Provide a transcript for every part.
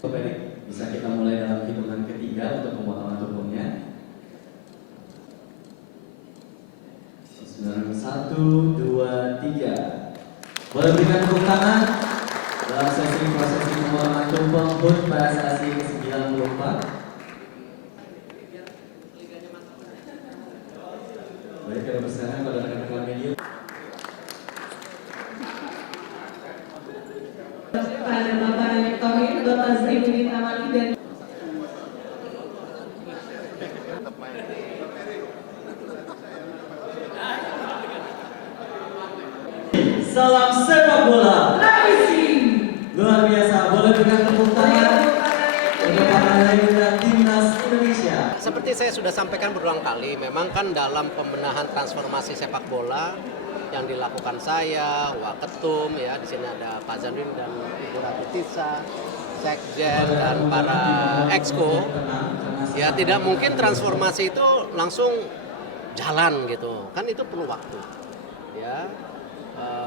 Baik, bisa kita mulai dalam hitungan ketiga untuk pemotongan tubuhnya. Satu, dua, tiga. Boleh berikan tepuk tangan dalam sesi prosesi pemotongan tumpeng HUT PSSI ke-94. Baik, kami persilakan pada rekan-rekan media. Pada Bapak Rektorin, Bapak Zainuddin Amali dan Salam sepak bola. Rising. Luar biasa, boleh berikan tepuk tangan untuk para legenda timnas Indonesia. Seperti saya sudah sampaikan berulang kali, memang kan dalam pembenahan transformasi sepak bola yang dilakukan saya, Waketum, ya di sini ada Pak Zainuddin dan Ibu Ratu Tisa, Sekjen dan para exco, ya tidak mungkin transformasi itu langsung jalan gitu, kan itu perlu waktu, ya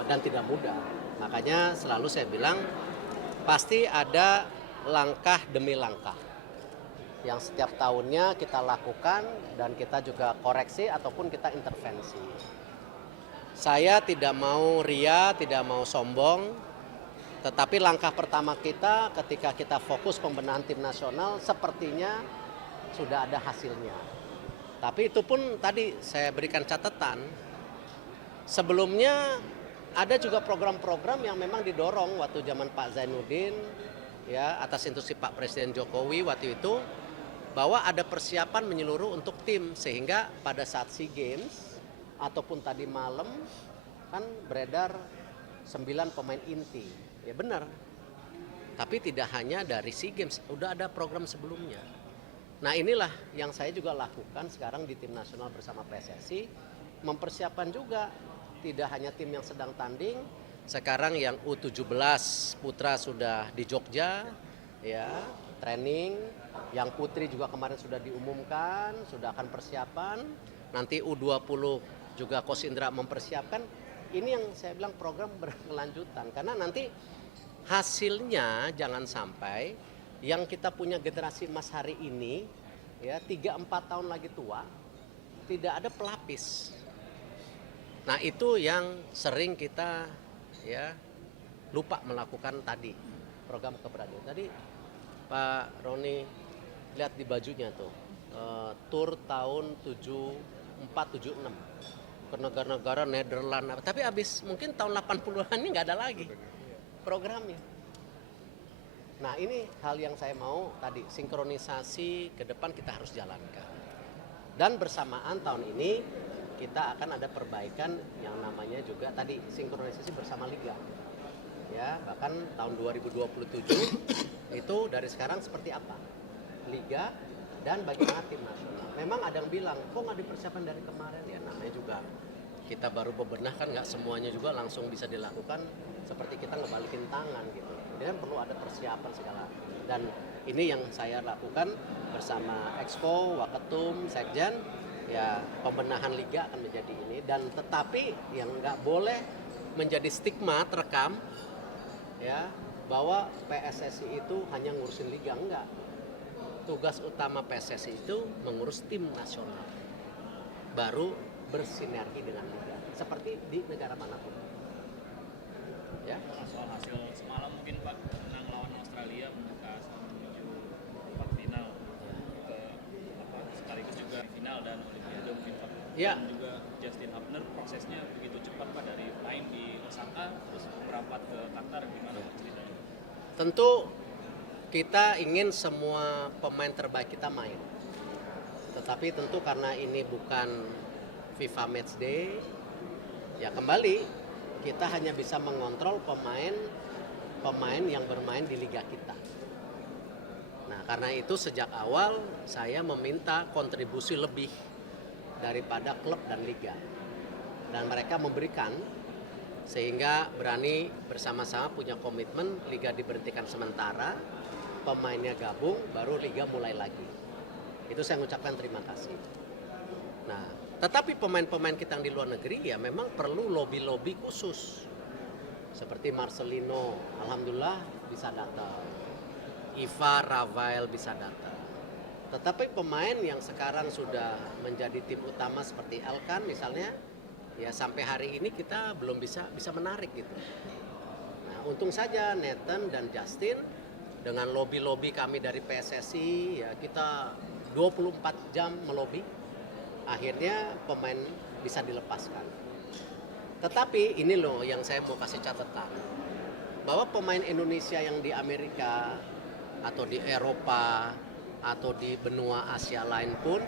dan tidak mudah. Makanya selalu saya bilang pasti ada langkah demi langkah yang setiap tahunnya kita lakukan dan kita juga koreksi ataupun kita intervensi. Saya tidak mau ria, tidak mau sombong, tetapi langkah pertama kita ketika kita fokus pembenahan tim nasional sepertinya sudah ada hasilnya. Tapi itu pun tadi saya berikan catatan, sebelumnya ada juga program-program yang memang didorong waktu zaman Pak Zainuddin, ya atas instruksi Pak Presiden Jokowi waktu itu, bahwa ada persiapan menyeluruh untuk tim, sehingga pada saat SEA Games ataupun tadi malam kan beredar 9 pemain inti, ya benar. Tapi tidak hanya dari SEA Games, udah ada program sebelumnya. Nah inilah yang saya juga lakukan sekarang di tim nasional bersama PSSI, mempersiapkan juga tidak hanya tim yang sedang tanding, sekarang yang U17 putra sudah di Jogja, ya training, yang putri juga kemarin sudah diumumkan, sudah akan persiapan, nanti U20 juga Coach Indra mempersiapkan. Ini yang saya bilang program berkelanjutan, karena nanti hasilnya jangan sampai yang kita punya generasi emas hari ini, ya 3-4 tahun lagi tua, tidak ada pelapis. Nah itu yang sering kita ya lupa melakukan tadi program keberagaman. Tadi Pak Roni lihat di bajunya tuh tur tahun 74-76 ke negara-negara Nederland, tapi habis mungkin tahun 80-an ini nggak ada lagi programnya. Nah ini hal yang saya mau tadi, sinkronisasi ke depan kita harus jalankan. Dan bersamaan tahun ini kita akan ada perbaikan yang namanya juga tadi sinkronisasi bersama Liga. Ya, bahkan tahun 2027 itu dari sekarang seperti apa? Liga dan bagaimana tim nasional. Memang ada yang bilang, kok nggak dipersiapkan dari kemarin? Ya namanya juga kita baru bebenah kan nggak semuanya juga langsung bisa dilakukan seperti kita ngebalikin tangan gitu. Jadi kan perlu ada persiapan segala. Dan ini yang saya lakukan bersama Expo, Waketum, Sekjen. Ya pembenahan liga akan menjadi ini, dan tetapi yang nggak boleh menjadi stigma terekam ya bahwa PSSI itu hanya ngurusin liga, enggak. Tugas utama PSSI itu mengurus tim nasional, baru bersinergi dengan liga seperti di negara manapun. Ya. Soal hasil semalam mungkin Pak, menang lawan Australia membuka menuju perempat final ke sekaligus juga final dan Olimpiade mungkin Pak. Ya. Dan juga Justin Hubner prosesnya begitu cepat Pak, dari main di Osaka terus merapat ke Qatar, gimana ceritanya? Tentu kita ingin semua pemain terbaik kita main. Tetapi tentu karena ini bukan FIFA Matchday, ya kembali kita hanya bisa mengontrol pemain yang bermain di liga kita. Nah karena itu sejak awal saya meminta kontribusi lebih daripada klub dan liga. Dan mereka memberikan, sehingga berani bersama-sama punya komitmen, liga diberhentikan sementara, pemainnya gabung, baru liga mulai lagi. Itu saya mengucapkan terima kasih. Nah, tetapi pemain-pemain kita yang di luar negeri ya memang perlu lobby-lobby khusus. Seperti Marcelino, alhamdulillah bisa datang. Iva, Rafael bisa datang. Tetapi pemain yang sekarang sudah menjadi tim utama seperti Elkan misalnya, ya sampai hari ini kita belum bisa menarik gitu. Nah, untung saja Nathan dan Justin dengan lobby kami dari PSSI, ya kita 24 jam melobi, akhirnya pemain bisa dilepaskan. Tetapi ini loh yang saya mau kasih catatan, bahwa pemain Indonesia yang di Amerika atau di Eropa atau di benua Asia lain pun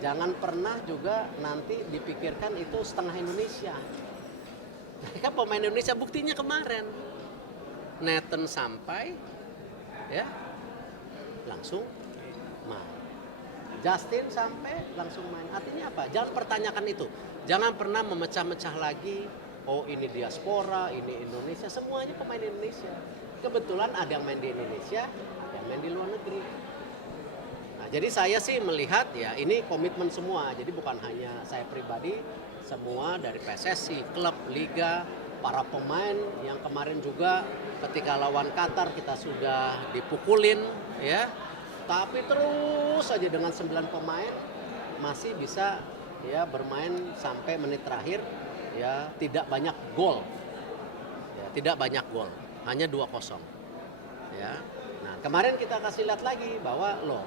jangan pernah juga nanti dipikirkan itu setengah Indonesia. Mereka pemain Indonesia, buktinya kemarin Nathan sampai ya langsung main, Justin sampai langsung main. Artinya apa? Jangan pertanyakan itu. Jangan pernah memecah-mecah lagi, oh ini diaspora, ini Indonesia, semuanya pemain Indonesia. Kebetulan ada yang main di Indonesia, ada yang main di luar negeri. Nah, jadi saya sih melihat ya ini komitmen semua. Jadi bukan hanya saya pribadi, semua dari PSSI, klub, liga, para pemain yang kemarin juga ketika lawan Qatar kita sudah dipukulin ya. Tapi terus saja dengan 9 pemain masih bisa ya bermain sampai menit terakhir ya, tidak banyak gol. Ya, tidak banyak gol, hanya 2-0. Ya. Nah, kemarin kita kasih lihat lagi bahwa loh,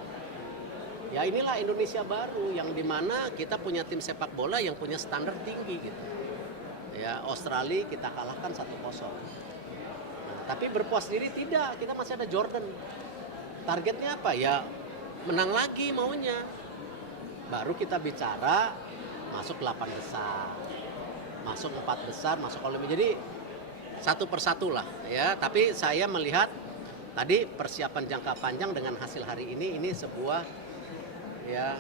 ya inilah Indonesia baru yang dimana kita punya tim sepak bola yang punya standar tinggi gitu. Ya, Australia kita kalahkan 1-0. Nah, tapi berpuas diri tidak, kita masih ada Jordan. Targetnya apa? Ya menang lagi maunya. Baru kita bicara masuk 8 besar. Masuk 4 besar, masuk Olimpiade. Jadi satu persatu lah ya, tapi saya melihat tadi persiapan jangka panjang dengan hasil hari ini sebuah ya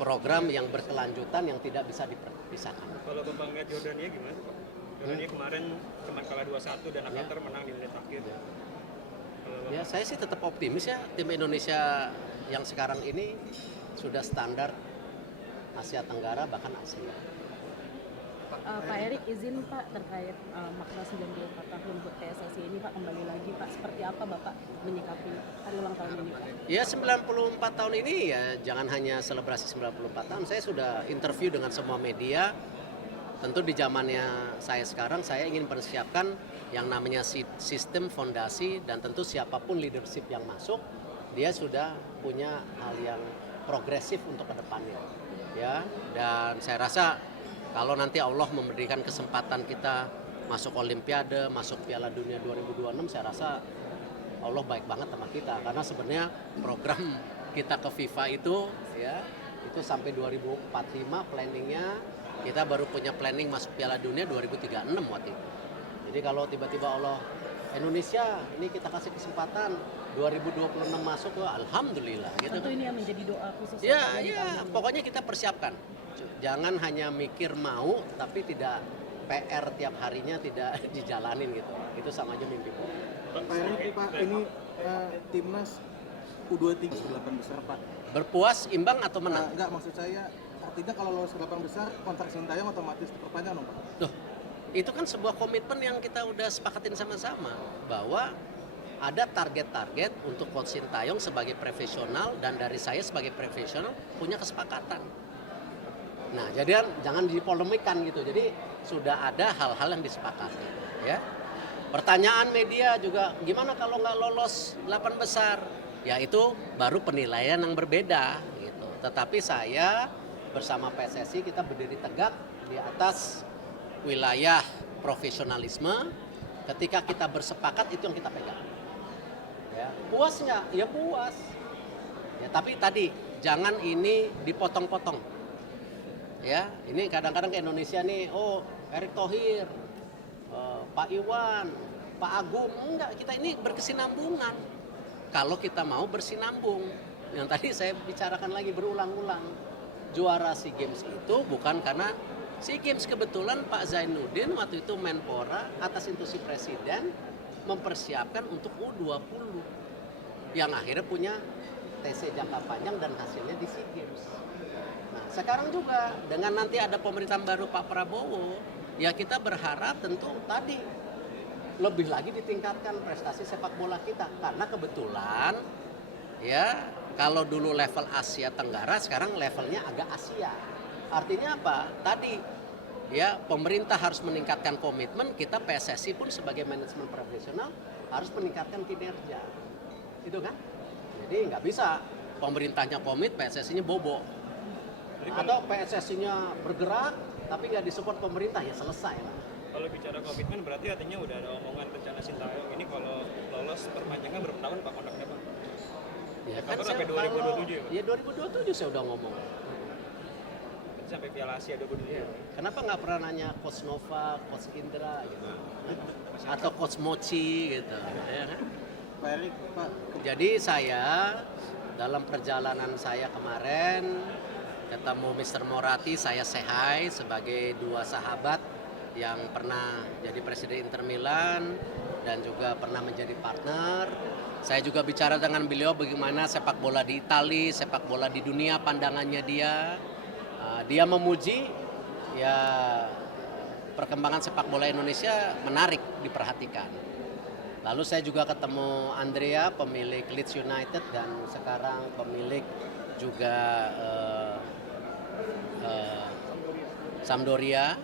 program yang berkelanjutan yang tidak bisa dipisahkan. Kalau Bapak ngeliat Jordania gimana Pak? Jordania kemarin cuma kalah 2-1 dan Qatar menang di menit akhir. Ya saya sih tetap optimis ya, tim Indonesia yang sekarang ini sudah standar Asia Tenggara bahkan Asia. Pak Erik izin Pak terkait makna 94 tahun buat PSSI ini Pak, kembali lagi Pak, seperti apa Bapak menyikapi hari ulang tahun ini Pak? Ya 94 tahun ini ya jangan hanya selebrasi 94 tahun, saya sudah interview dengan semua media. Tentu di zamannya saya sekarang saya ingin persiapkan yang namanya sistem fondasi dan tentu siapapun leadership yang masuk dia sudah punya hal yang progresif untuk kedepannya ya. Dan saya rasa kalau nanti Allah memberikan kesempatan kita masuk Olimpiade, masuk Piala Dunia 2026, saya rasa Allah baik banget sama kita karena sebenarnya program kita ke FIFA itu ya itu sampai 2045 planningnya. Kita baru punya planning masuk Piala Dunia 2036 waktu itu. Jadi kalau tiba-tiba Allah Indonesia ini kita kasih kesempatan 2026 masuk, alhamdulillah. Gitu. Tentu ini yang menjadi doa khusus. Ya, pokoknya kita persiapkan. Jangan hanya mikir mau, tapi tidak PR tiap harinya tidak dijalanin gitu. Itu sama aja mimpi bohong. Pak Erik, Pak ini timnas U23 8 besar Pak. Berpuas, imbang atau menang? Enggak, maksud saya artinya kalau lolos ke 8 besar kontrak Sintayong otomatis diperpanjang dong Pak. Tuh, itu kan sebuah komitmen yang kita udah sepakatin sama-sama bahwa ada target-target untuk Coach Sintayong sebagai profesional dan dari saya sebagai profesional punya kesepakatan. Nah, jadi jangan dipolemikan gitu. Jadi sudah ada hal-hal yang disepakati, ya. Pertanyaan media juga gimana kalau nggak lolos 8 besar? Ya itu baru penilaian yang berbeda gitu. Tetapi saya bersama PSSI kita berdiri tegak di atas wilayah profesionalisme. Ketika kita bersepakat itu yang kita pegang. Ya, puas nggak? Ya puas. Ya, tapi tadi jangan ini dipotong-potong. Ya, ini kadang-kadang ke Indonesia nih, oh Erick Thohir, Pak Iwan, Pak Agung, enggak, kita ini berkesinambungan. Kalau kita mau bersinambung, yang tadi saya bicarakan lagi berulang-ulang, juara SEA Games itu bukan karena SEA Games, kebetulan Pak Zainuddin waktu itu Menpora atas instruksi Presiden mempersiapkan untuk U20 yang akhirnya punya TC jangka panjang dan hasilnya di SEA Games. Nah, sekarang juga dengan nanti ada pemerintahan baru Pak Prabowo, ya kita berharap tentu tadi lebih lagi ditingkatkan prestasi sepak bola kita karena kebetulan ya kalau dulu level Asia Tenggara sekarang levelnya agak Asia. Artinya apa? Tadi ya pemerintah harus meningkatkan komitmen, kita PSSI pun sebagai manajemen profesional harus meningkatkan kinerja. Itu kan? Jadi nggak bisa pemerintahnya komit, PSSI-nya bobo. Atau PSSI-nya bergerak tapi nggak disupport pemerintah, ya selesai lah. Kalau bicara komitmen berarti artinya udah ada omongan rencana Sintayong ini kalau lolos perpanjangan berapa tahun Pak kontraknya Pak? Ya Kabar saya sampai 2027 ya, Pak? Ya 2027 saya udah ngomong. Berarti sampai Piala Asia 2027. Kenapa nggak pernah nanya Coach Nova, Coach Indra gitu, atau Coach Mochi gitu, ya kan? Pak Erik, Pak, Jadi saya dalam perjalanan saya kemarin ketemu Mr. Moratti, saya say hi sebagai dua sahabat yang pernah jadi presiden Inter Milan dan juga pernah menjadi partner. Saya juga bicara dengan beliau bagaimana sepak bola di Italia, sepak bola di dunia, pandangannya dia. Dia memuji ya perkembangan sepak bola Indonesia menarik diperhatikan. Lalu saya juga ketemu Andrea, pemilik Leeds United dan sekarang pemilik juga Sampdoria,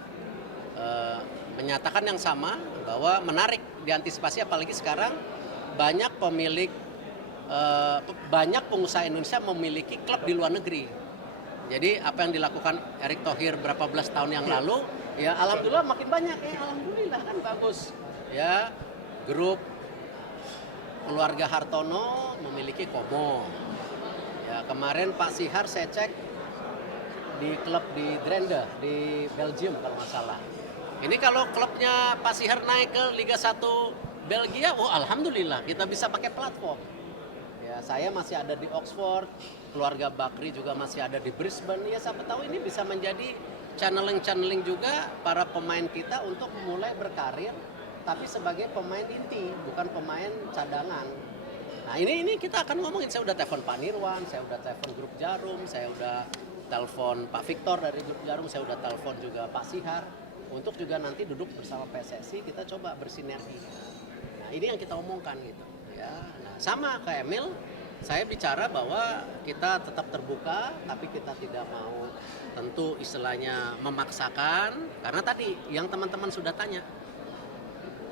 menyatakan yang sama bahwa menarik diantisipasi apalagi sekarang banyak banyak pengusaha Indonesia memiliki klub di luar negeri. Jadi apa yang dilakukan Erick Thohir berapa belas tahun yang lalu, ya alhamdulillah makin banyak ya, alhamdulillah kan bagus. Ya, grup keluarga Hartono memiliki Como. Ya, kemarin Pak Sihar saya cek di klub di Drenthe di Belgium kalau nggak salah. Ini kalau klubnya Pak Sihar naik ke Liga 1 Belgia, oh alhamdulillah kita bisa pakai platform. Ya, saya masih ada di Oxford, keluarga Bakri juga masih ada di Brisbane. Ya siapa tahu ini bisa menjadi channeling juga para pemain kita untuk mulai berkarir tapi sebagai pemain inti, bukan pemain cadangan. Nah ini kita akan ngomongin, saya udah telepon Pak Nirwan, saya udah telepon grup Jarum, saya udah telepon Pak Victor dari grup Jarum, saya udah telepon juga Pak Sihar untuk juga nanti duduk bersama PSSI kita coba bersinergi. Nah ini yang kita omongkan gitu ya. Nah, sama kayak Emil, saya bicara bahwa kita tetap terbuka tapi kita tidak mau tentu istilahnya memaksakan karena tadi yang teman-teman sudah tanya,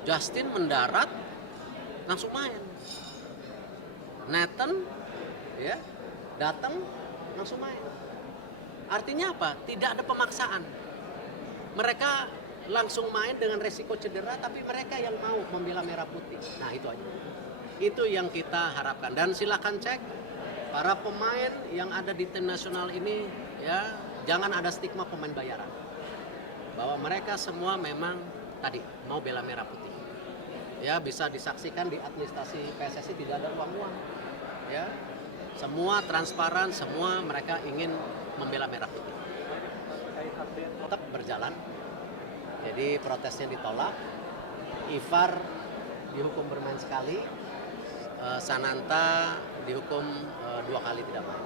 Justin mendarat langsung main, Nathan ya datang langsung main. Artinya apa? Tidak ada pemaksaan. Mereka langsung main dengan resiko cedera, tapi mereka yang mau membela merah putih. Nah itu aja. Itu yang kita harapkan. Dan silakan cek para pemain yang ada di tim nasional ini, ya jangan ada stigma pemain bayaran. Bahwa mereka semua memang tadi mau bela merah putih. Ya bisa disaksikan di administrasi PSSI tidak ada uang-uang. Ya semua transparan, semua mereka ingin membela merah putih. Tetap berjalan. Jadi protesnya ditolak. Ivar dihukum bermain sekali. Sananta dihukum 2 kali tidak main.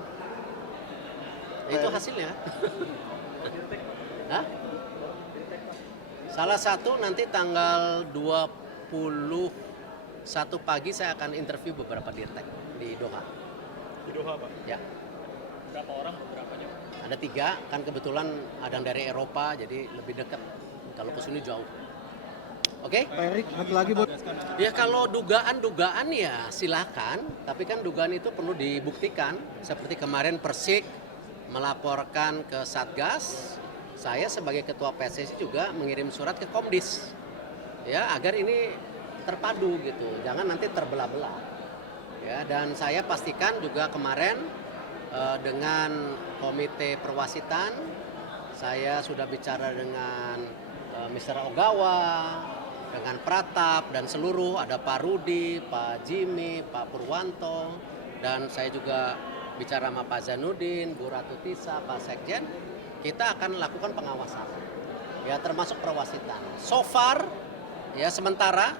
Itu hasilnya. Hah? Salah satu nanti tanggal 21 pagi saya akan interview beberapa dirtek di Doha. Di Doha Pak? Ya. Berapa orang beberapanya? Ada 3, kan kebetulan ada yang dari Eropa jadi lebih dekat. Kalau ke sini jauh. Oke? Pak Erik, satu lagi buat Ya kalau dugaan ya silakan, tapi kan dugaan itu perlu dibuktikan. Seperti kemarin Persik melaporkan ke Satgas, saya sebagai ketua PSSI juga mengirim surat ke Komdis. Ya, agar ini terpadu gitu, jangan nanti terbelah-belah. Ya, dan saya pastikan juga kemarin dengan komite perwasitan, saya sudah bicara dengan Mr. Ogawa, dengan Pratap dan seluruh, ada Pak Rudi, Pak Jimmy, Pak Purwanto, dan saya juga bicara sama Pak Zainuddin, Bu Ratu Tisa, Pak Sekjen, kita akan lakukan pengawasan, ya termasuk perwasitan. So far, ya sementara,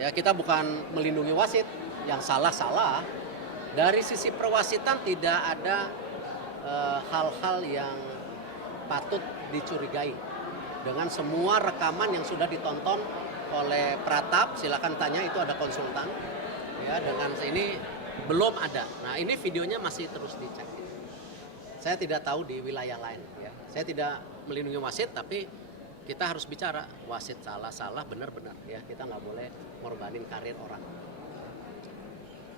ya kita bukan melindungi wasit, yang salah-salah. Dari sisi perwasitan tidak ada hal-hal yang patut dicurigai dengan semua rekaman yang sudah ditonton oleh Pratap, silakan tanya, itu ada konsultan. Ya, dengan ini belum ada. Nah, ini videonya masih terus dicek. Saya tidak tahu di wilayah lain. Ya. Saya tidak melindungi wasit, tapi kita harus bicara wasit salah, benar-benar. Ya, kita nggak boleh ngorbanin karir orang.